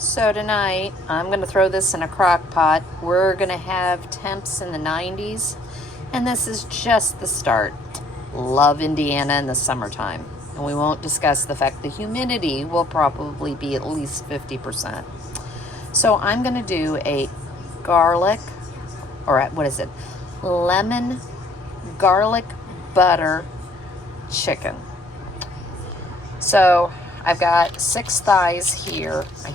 So tonight, I'm going to throw this in a crock pot. We're going to have temps in the 90s, and this is just the start. Love Indiana in the summertime. And we won't discuss the fact the humidity will probably be at least 50%. So I'm going to do a garlic, or what is it? Lemon garlic butter chicken. So I've got 6 thighs here, I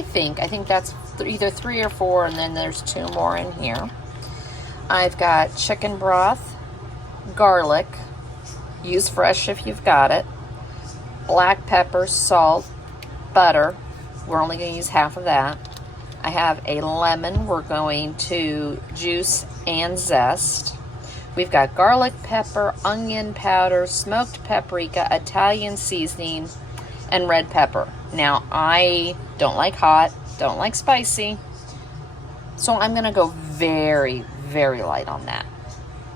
think that's either 3 or 4, and then there's 2 more in here. I've got chicken broth, garlic, use fresh if you've got it, black pepper, salt, butter. We're only going to use half of that. I have a lemon we're going to juice and zest. We've got garlic pepper, onion powder, smoked paprika, Italian seasoning, and red pepper. Now, I don't like hot, don't like spicy, so I'm going to go very, very light on that.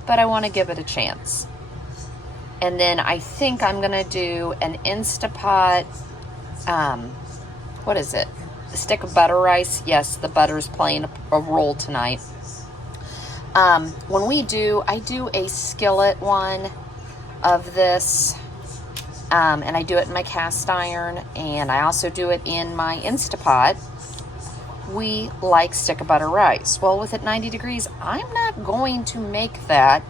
But I want to give it a chance. And then I think I'm going to do an Instapot, what is it? A stick of butter rice. Yes, the butter's playing a role tonight. When we do, I do a skillet one of this, and I do it in my cast iron, and I also do it in my Instapot. We like stick of butter rice. Well, with it 90 degrees, I'm not going to make that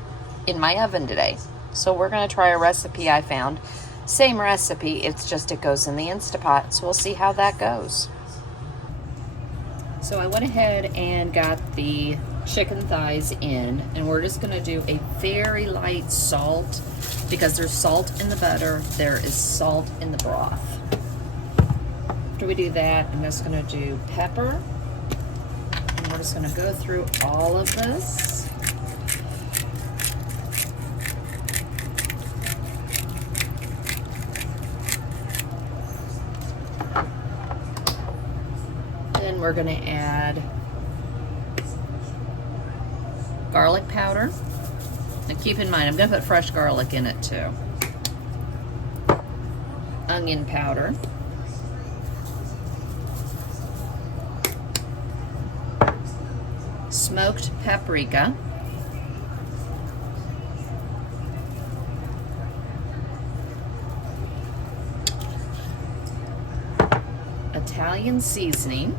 in my oven today. So we're going to try a recipe I found. Same recipe, it's just it goes in the Instapot. So we'll see how that goes. So I went ahead and got the chicken thighs in, and we're just going to do a very light salt, because there's salt in the butter, there is salt in the broth. After we do that, I'm just going to do pepper, and we're just going to go through all of this. Then we're going to add garlic powder. And keep in mind, I'm going to put fresh garlic in it too. Onion powder. Smoked paprika. Italian seasoning.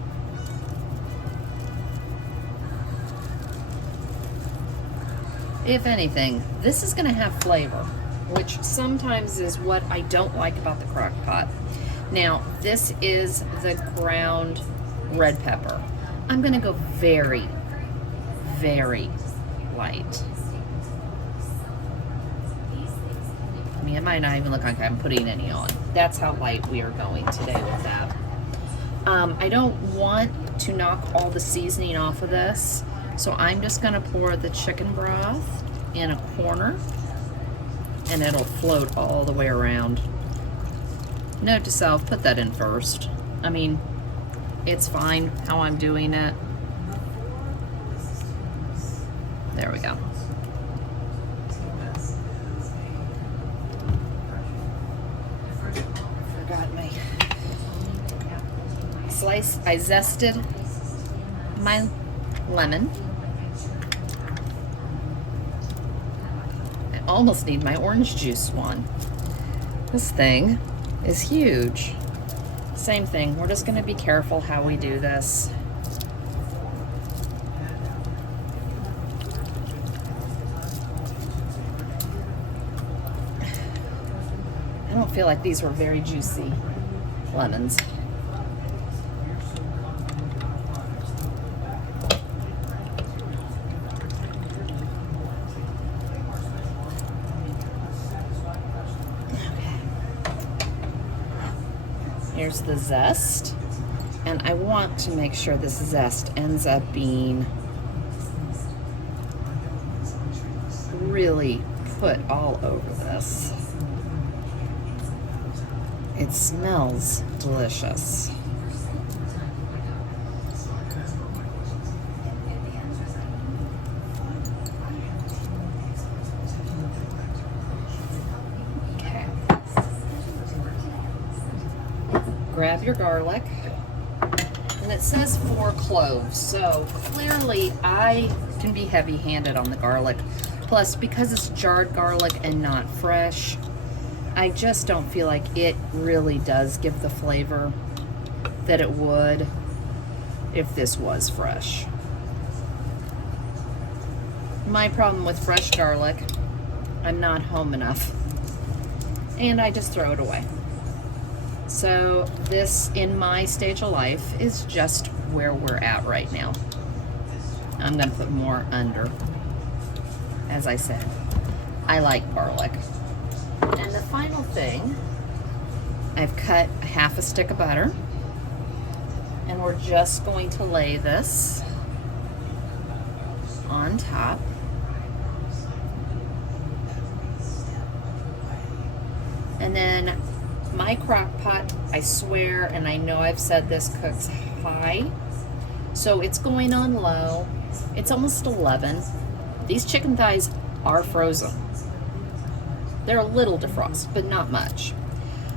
If anything, this is going to have flavor, which sometimes is what I don't like about the crock pot. Now, this is the ground red pepper. I'm going to go very, very light. I mean, it might not even look like I'm putting any on. That's how light we are going today with that. I don't want to knock all the seasoning off of this, so I'm just going to pour the chicken broth in a corner, and it'll float all the way around. Note to self, put that in first. I mean, it's fine how I'm doing it. There we go. Forgot my slice. I zested my lemon. I almost need my orange juice one. This thing is huge. Same thing, we're just going to be careful how we do this. I don't feel like these were very juicy lemons. Here's the zest, and I want to make sure this zest ends up being really put all over this. It smells delicious. Grab your garlic, And it says 4 cloves, so clearly I can be heavy-handed on the garlic. Plus, because it's jarred garlic and not fresh, I just don't feel like it really does give the flavor that it would if this was fresh. My problem with fresh garlic, I'm not home enough, and I just throw it away. So this, in my stage of life, is just where we're at right now. I'm going to put more under. As I said, I like garlic. And the final thing, I've cut a half a stick of butter, and we're just going to lay this on top. And then my crock pot, I swear, and I know I've said this, cooks high. So it's going on low. It's almost 11. These chicken thighs are frozen. They're a little defrosted, but not much.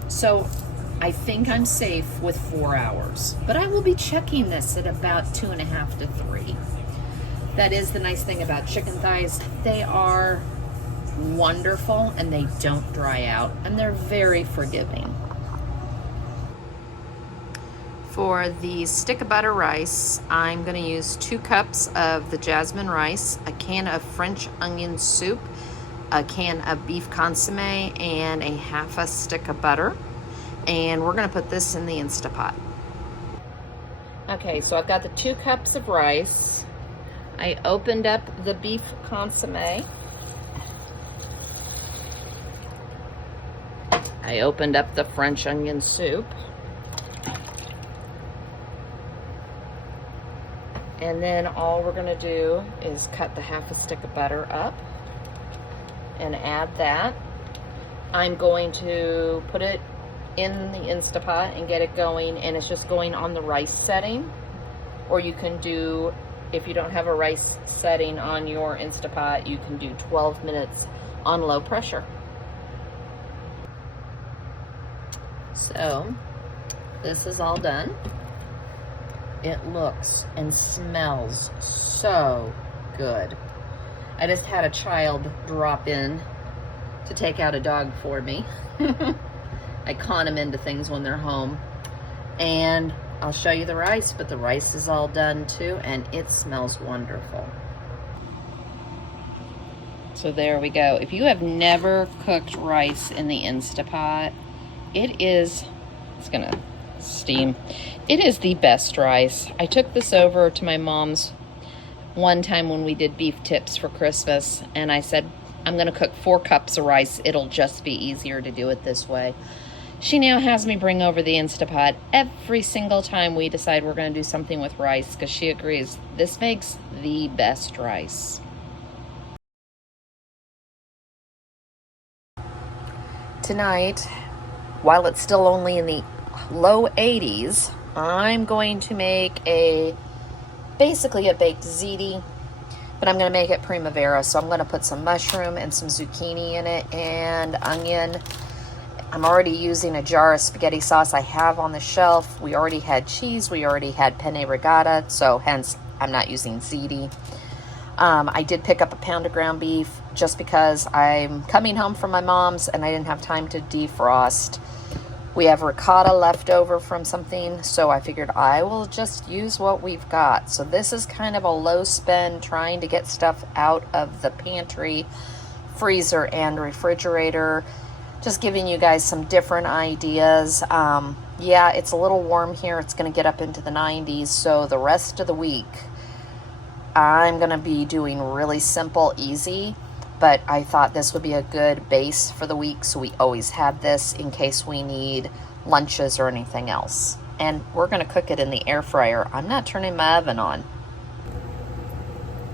So I think I'm safe with 4 hours. But I will be checking this at about 2.5 to 3. That is the nice thing about chicken thighs. They are wonderful and they don't dry out, and they're very forgiving. For the stick of butter rice, I'm going to use 2 cups of the jasmine rice, a can of French onion soup, a can of beef consomme, and a half a stick of butter. And we're going to put this in the Instapot. Okay, so I've got the 2 cups of rice. I opened up the beef consomme. I opened up the French onion soup. And then all we're gonna do is cut the half a stick of butter up and add that. I'm going to put it in the Instapot and get it going, and it's just going on the rice setting. Or you can do, if you don't have a rice setting on your Instapot, you can do 12 minutes on low pressure. So this is all done. It looks and smells so good. I just had a child drop in to take out a dog for me. I con them into things when they're home. And I'll show you the rice, but the rice is all done too, and it smells wonderful. So there we go. If you have never cooked rice in the Instapot, it's gonna steam. It is the best rice. I took this over to my mom's one time when we did beef tips for Christmas, and I said, I'm gonna cook 4 cups of rice. It'll just be easier to do it this way. She now has me bring over the Instapot every single time we decide we're gonna do something with rice, because she agrees this makes the best rice. Tonight, while it's still only in the low 80s, I'm going to make basically a baked ziti, but I'm going to make it primavera. So I'm going to put some mushroom and some zucchini in it and onion. I'm already using a jar of spaghetti sauce I have on the shelf. We already had cheese. We already had penne ricotta, so hence I'm not using ziti. I did pick up a pound of ground beef just because I'm coming home from my mom's and I didn't have time to defrost. We have ricotta left over from something, so I figured I will just use what we've got. So this is kind of a low spend, trying to get stuff out of the pantry, freezer, and refrigerator. Just giving you guys some different ideas. Yeah, it's a little warm here. It's going to get up into the 90s, so the rest of the week I'm going to be doing really simple, easy, but I thought this would be a good base for the week, so we always have this in case we need lunches or anything else. And we're going to cook it in the air fryer. I'm not turning my oven on.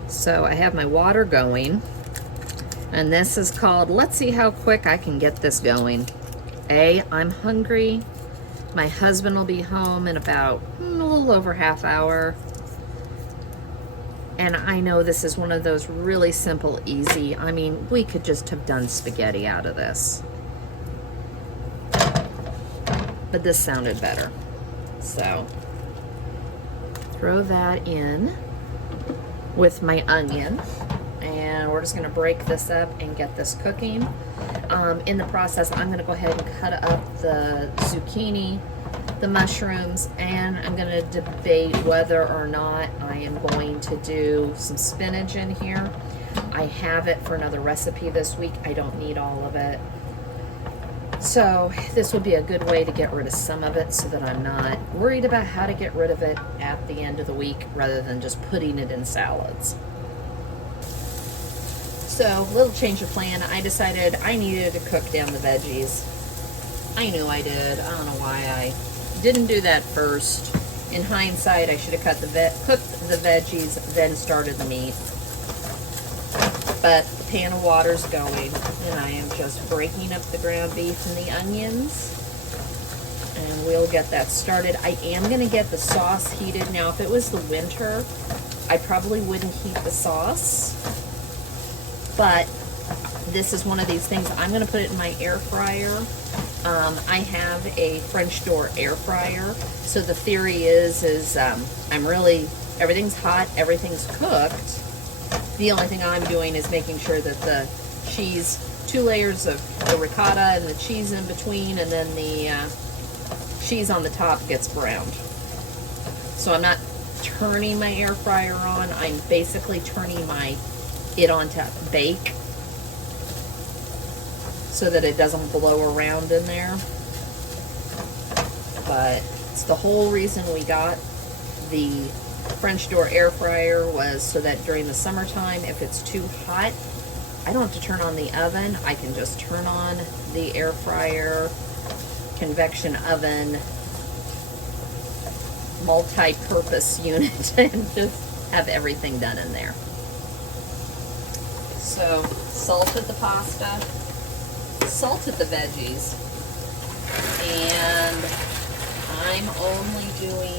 So I have my water going, and this is called, let's see how quick I can get this going. I'm hungry. My husband will be home in about a little over half hour. And I know this is one of those really simple, easy. I mean, we could just have done spaghetti out of this. But this sounded better. So, throw that in with my onion, and we're just going to break this up and get this cooking. In the process, I'm going to go ahead and cut up the zucchini, the mushrooms, and I'm going to debate whether or not I am going to do some spinach in here. I have it for another recipe this week. I don't need all of it. So this would be a good way to get rid of some of it so that I'm not worried about how to get rid of it at the end of the week rather than just putting it in salads. So, little change of plan. I decided I needed to cook down the veggies. I knew I did. I don't know why I didn't do that first. In hindsight, I should have cooked the veggies, then started the meat. But the pan of water's going, and I am just breaking up the ground beef and the onions. And we'll get that started. I am going to get the sauce heated. Now, if it was the winter, I probably wouldn't heat the sauce. But this is one of these things. I'm going to put it in my air fryer. I have a French door air fryer. So the theory is everything's hot, everything's cooked. The only thing I'm doing is making sure that the cheese, 2 layers of the ricotta and the cheese in between, and then the cheese on the top gets browned. So I'm not turning my air fryer on. I'm basically turning it on to bake so that it doesn't blow around in there. But it's the whole reason we got the French door air fryer was so that during the summertime, if it's too hot, I don't have to turn on the oven. I can just turn on the air fryer, convection oven, multi-purpose unit, and just have everything done in there. So, salted the pasta, salted the veggies, and I'm only doing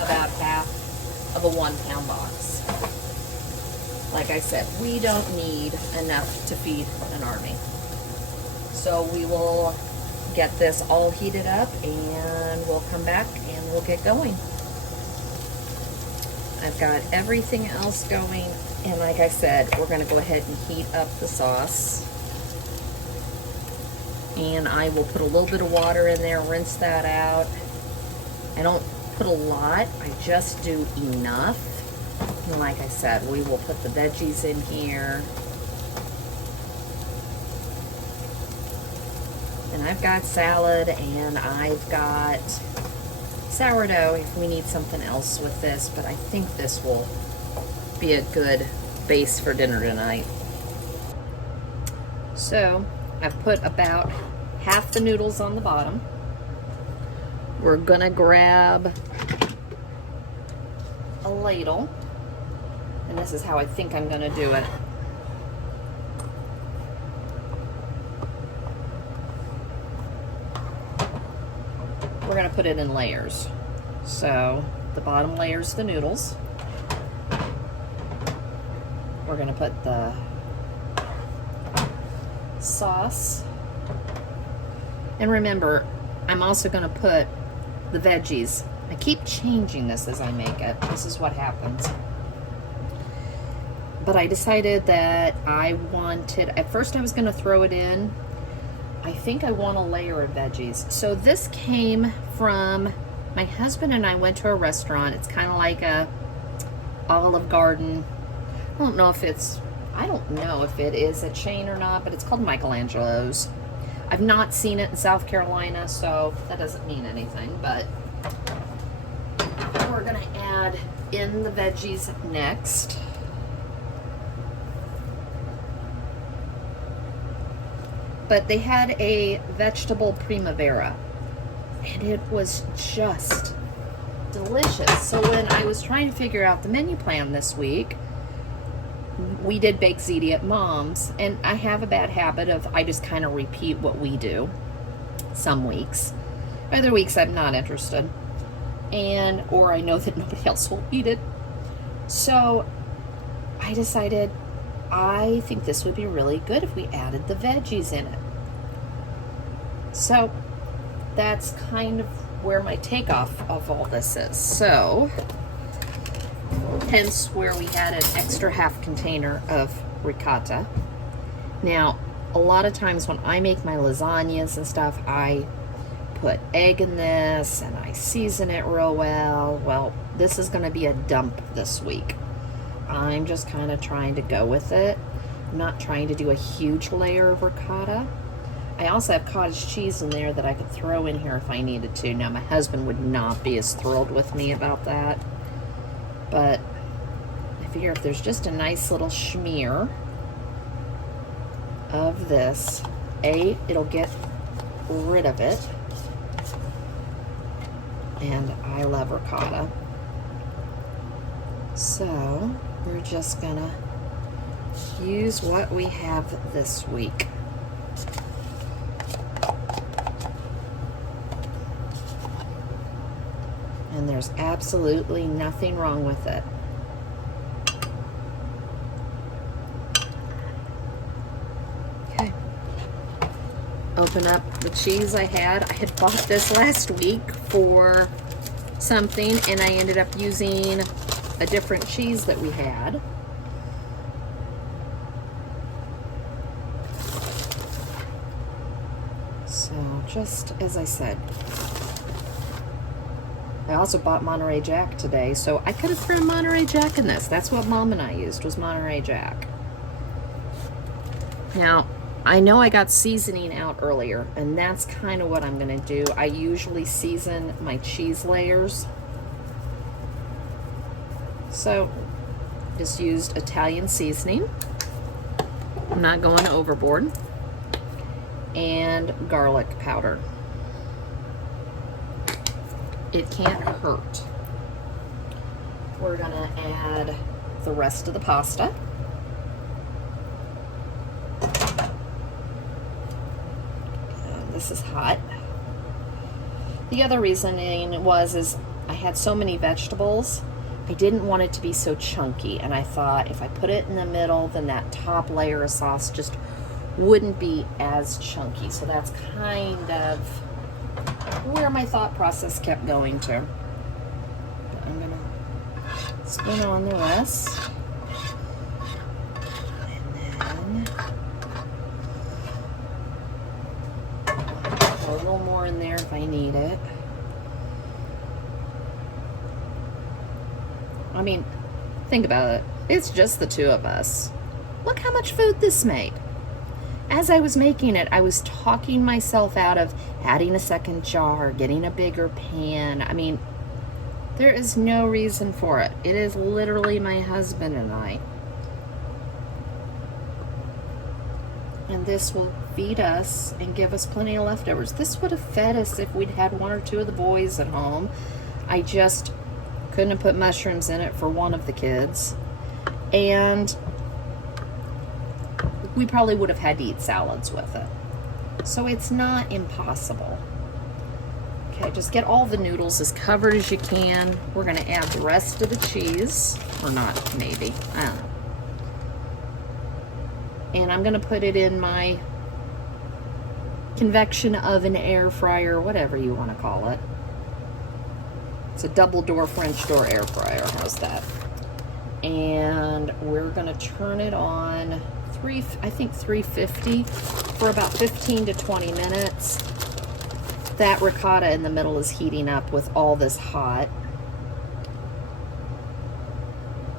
about half of a 1-pound box. Like I said, we don't need enough to feed an army. So we will get this all heated up and we'll come back and we'll get going. I've got everything else going, and like I said, we're going to go ahead and heat up the sauce. And I will put a little bit of water in there, rinse that out. I don't put a lot, I just do enough. And like I said, we will put the veggies in here. And I've got salad and I've got sourdough if we need something else with this, but I think this will be a good base for dinner tonight. So I've put about half the noodles on the bottom. We're gonna grab a ladle, and this is how I think I'm gonna do it. We're gonna put it in layers. So the bottom layer's the noodles. We're gonna put the sauce. And remember, I'm also gonna put the veggies. I keep changing this as I make it. This is what happens. But I decided that I wanted, at first I was gonna throw it in. I think I want a layer of veggies. So this came from, my husband and I went to a restaurant. It's kind of like a Olive Garden. I don't know if it is a chain or not, but it's called Michelangelo's. I've not seen it in South Carolina, so that doesn't mean anything, but we're gonna add in the veggies next. But they had a vegetable primavera, and it was just delicious. So when I was trying to figure out the menu plan this week, we did baked ziti at Mom's, and I have a bad habit of I just kind of repeat what we do some weeks. Other weeks I'm not interested, or I know that nobody else will eat it. So I decided I think this would be really good if we added the veggies in it. So that's kind of where my takeoff of all this is. So, hence where we had an extra half container of ricotta. Now, a lot of times when I make my lasagnas and stuff, I put egg in this and I season it real well. Well, this is going to be a dump this week. I'm just kind of trying to go with it. I'm not trying to do a huge layer of ricotta. I also have cottage cheese in there that I could throw in here if I needed to. Now, my husband would not be as thrilled with me about that, but I figure if there's just a nice little smear of this, it'll get rid of it, and I love ricotta. So we're just gonna use what we have this week. And there's absolutely nothing wrong with it. Okay. Open up the cheese I had. I had bought this last week for something, and I ended up using a different cheese that we had. So, just as I said, I also bought Monterey Jack today, so I could have thrown Monterey Jack in this. That's what Mom and I used, was Monterey Jack. Now, I know I got seasoning out earlier, and that's kind of what I'm going to do. I usually season my cheese layers. So, just used Italian seasoning. I'm not going overboard. And garlic powder. It can't hurt. We're gonna add the rest of the pasta. And this is hot. The other reasoning is I had so many vegetables, I didn't want it to be so chunky, and I thought if I put it in the middle, then that top layer of sauce just wouldn't be as chunky. So that's kind of where my thought process kept going to. But I'm gonna spin on the rest, and then put a little more in there if I need it. I mean, think about it. It's just the two of us. Look how much food this made. As I was making it, I was talking myself out of adding a second jar, getting a bigger pan. I mean, there is no reason for it. It is literally my husband and I. And this will feed us and give us plenty of leftovers. This would have fed us if we'd had one or two of the boys at home. I just couldn't have put mushrooms in it for one of the kids. And we probably would have had to eat salads with it. So it's not impossible. Okay, just get all the noodles as covered as you can. We're gonna add the rest of the cheese, or not, maybe, I don't know. And I'm gonna put it in my convection oven, air fryer, whatever you wanna call it. It's a double door French door air fryer, how's that? And we're gonna turn it on 350 for about 15 to 20 minutes. That ricotta in the middle is heating up with all this hot.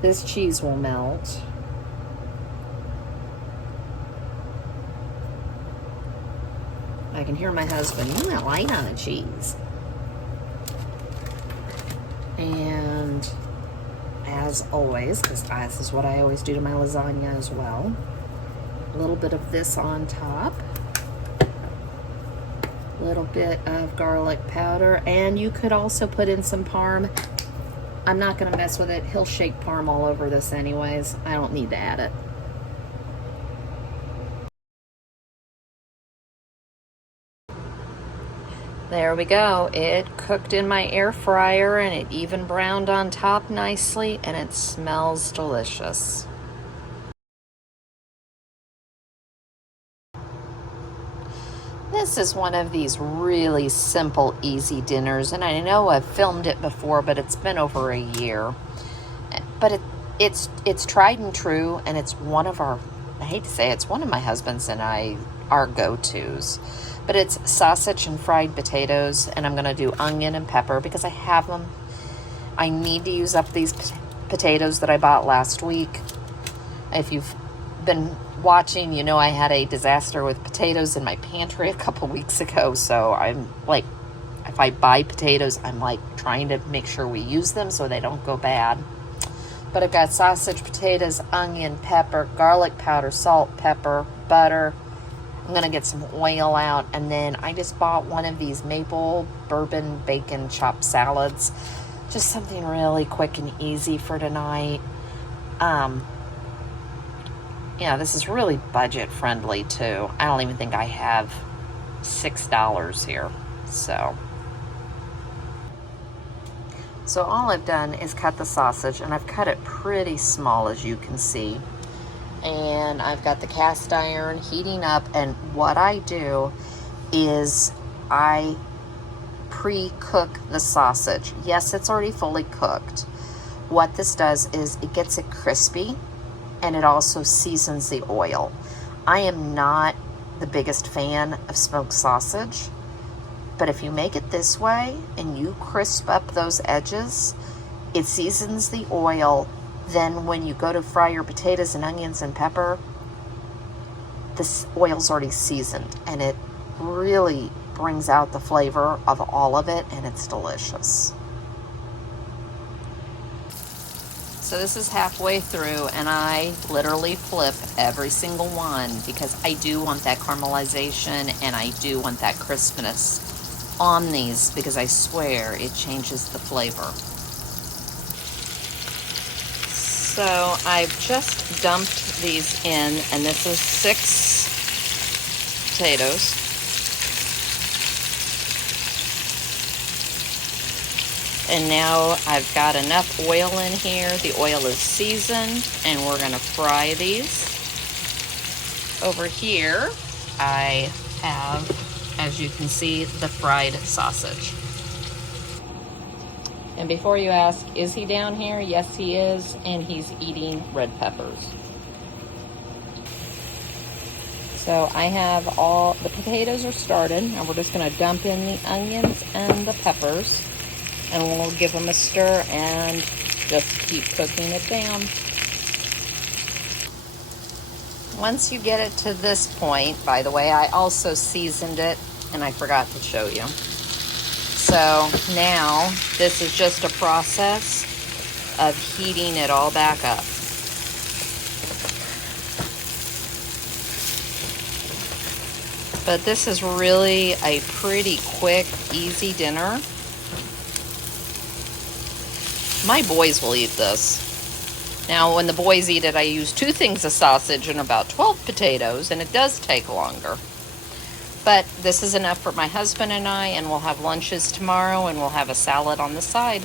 This cheese will melt. I can hear my husband, you went light on the cheese. And as always, because this is what I always do to my lasagna as well, a little bit of this on top, a little bit of garlic powder, and you could also put in some parm. I'm not going to mess with it. He'll shake parm all over this anyways. I don't need to add it. There we go. It cooked in my air fryer, and it even browned on top nicely, and it smells delicious. This is one of these really simple, easy dinners, and I know I've filmed it before, but it's been over a year. But it's tried and true, and it's one of our, I hate to say it, it's one of my husband's and our go-tos. But it's sausage and fried potatoes, and I'm going to do onion and pepper because I have them. I need to use up these potatoes that I bought last week. If you've been watching, you know I had a disaster with potatoes in my pantry a couple weeks ago, so I'm like, if I buy potatoes, I'm like trying to make sure we use them so they don't go bad. But I've got sausage, potatoes, onion, pepper, garlic powder, salt, pepper, butter. I'm going to get some oil out, and then I just bought one of these maple bourbon bacon chopped salads. Just something really quick and easy for tonight. Yeah, this is really budget friendly too. I don't even think I have $6 here. So all I've done is cut the sausage, and I've cut it pretty small, as you can see. And I've got the cast iron heating up, and what I do is I pre-cook the sausage. Yes, it's already fully cooked. What this does is it gets it crispy, and it also seasons the oil. I am not the biggest fan of smoked sausage, but if you make it this way and you crisp up those edges, it seasons the oil. Then when you go to fry your potatoes and onions and pepper, this oil's already seasoned, and it really brings out the flavor of all of it, and it's delicious. So this is halfway through, and I literally flip every single one because I do want that caramelization, and I do want that crispness on these because I swear it changes the flavor. So I've just dumped these in, and this is 6 potatoes. And now I've got enough oil in here. The oil is seasoned, and we're going to fry these. Over here, I have, as you can see, the fried sausage. And before you ask, is he down here? Yes, he is, and he's eating red peppers. So I have all, the potatoes are started, and we're just going to dump in the onions and the peppers. And we'll give them a stir and just keep cooking it down. Once you get it to this point, by the way, I also seasoned it, and I forgot to show you. So now this is just a process of heating it all back up. But this is really a pretty quick, easy dinner. My boys will eat this. Now, when the boys eat it, I use 2 things of sausage and about 12 potatoes, and it does take longer. But this is enough for my husband and I, and we'll have lunches tomorrow, and we'll have a salad on the side.